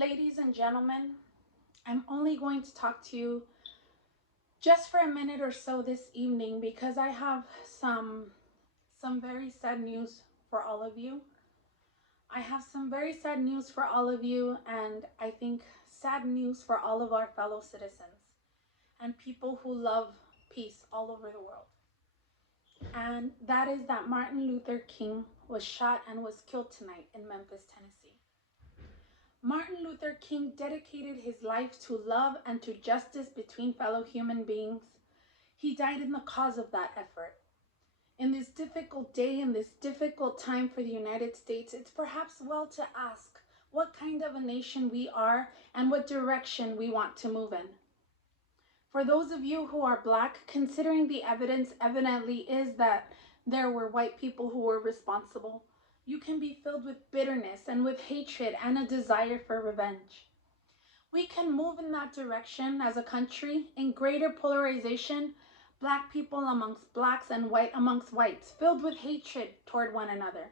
Ladies and gentlemen, I'm only going to talk to you just for a minute or so this evening because I have some very sad news for all of you. I have some very sad news for all of you, and I think sad news for all of our fellow citizens and people who love peace all over the world. And that is that Martin Luther King was shot and was killed tonight in Memphis, Tennessee. Martin Luther King dedicated his life to love and to justice between fellow human beings. He died in the cause of that effort. In this difficult day, in this difficult time for the United States, it's perhaps well to ask what kind of a nation we are and what direction we want to move in. For those of you who are Black, considering the evidence evidently is that there were white people who were responsible, you can be filled with bitterness and with hatred and a desire for revenge. We can move in that direction as a country in greater polarization, Black people amongst Blacks and white amongst whites, filled with hatred toward one another.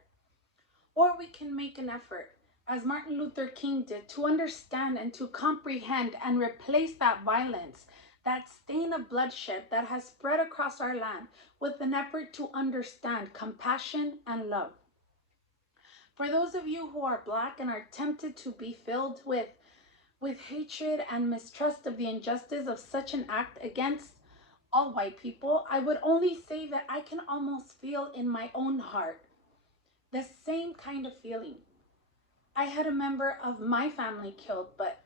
Or we can make an effort, as Martin Luther King did, to understand and to comprehend and replace that violence, that stain of bloodshed that has spread across our land, with an effort to understand compassion and love. For those of you who are Black and are tempted to be filled with hatred and mistrust of the injustice of such an act against all white people, I would only say that I can almost feel in my own heart the same kind of feeling. I had a member of my family killed, but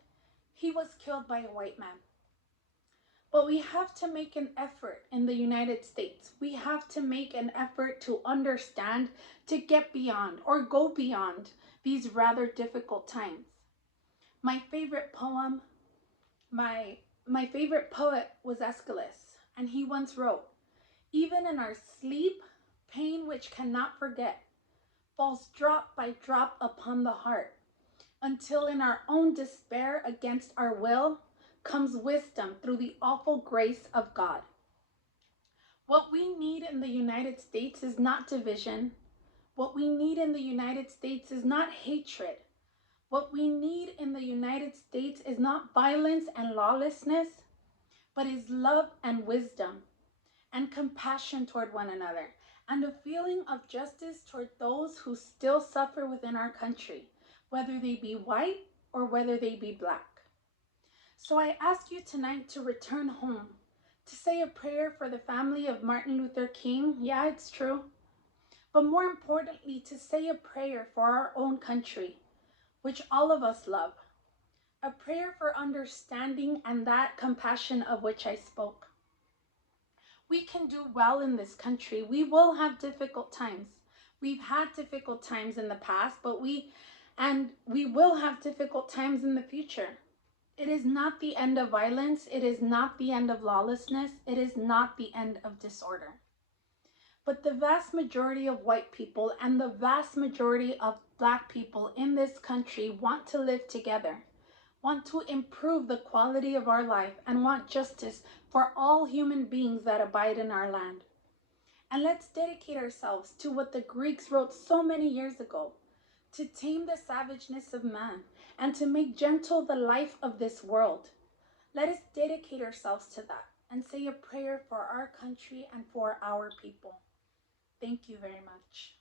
he was killed by a white man. But we have to make an effort in the United States. We have to make an effort to understand, to get beyond or go beyond these rather difficult times. My favorite poem, my favorite poet was Aeschylus, and he once wrote, "Even in our sleep, pain which cannot forget falls drop by drop upon the heart, until in our own despair against our will comes wisdom through the awful grace of God." What we need in the United States is not division. What we need in the United States is not hatred. What we need in the United States is not violence and lawlessness, but is love and wisdom and compassion toward one another, and a feeling of justice toward those who still suffer within our country, whether they be white or whether they be Black. So I ask you tonight to return home, to say a prayer for the family of Martin Luther King. Yeah, it's true. But more importantly, to say a prayer for our own country, which all of us love. A prayer for understanding and that compassion of which I spoke. We can do well in this country. We will have difficult times. We've had difficult times in the past, but we will have difficult times in the future. It is not the end of violence. It is not the end of lawlessness. It is not the end of disorder. But the vast majority of white people and the vast majority of Black people in this country want to live together, want to improve the quality of our life, and want justice for all human beings that abide in our land. And let's dedicate ourselves to what the Greeks wrote so many years ago, to tame the savageness of man and to make gentle the life of this world. Let us dedicate ourselves to that and say a prayer for our country and for our people. Thank you very much.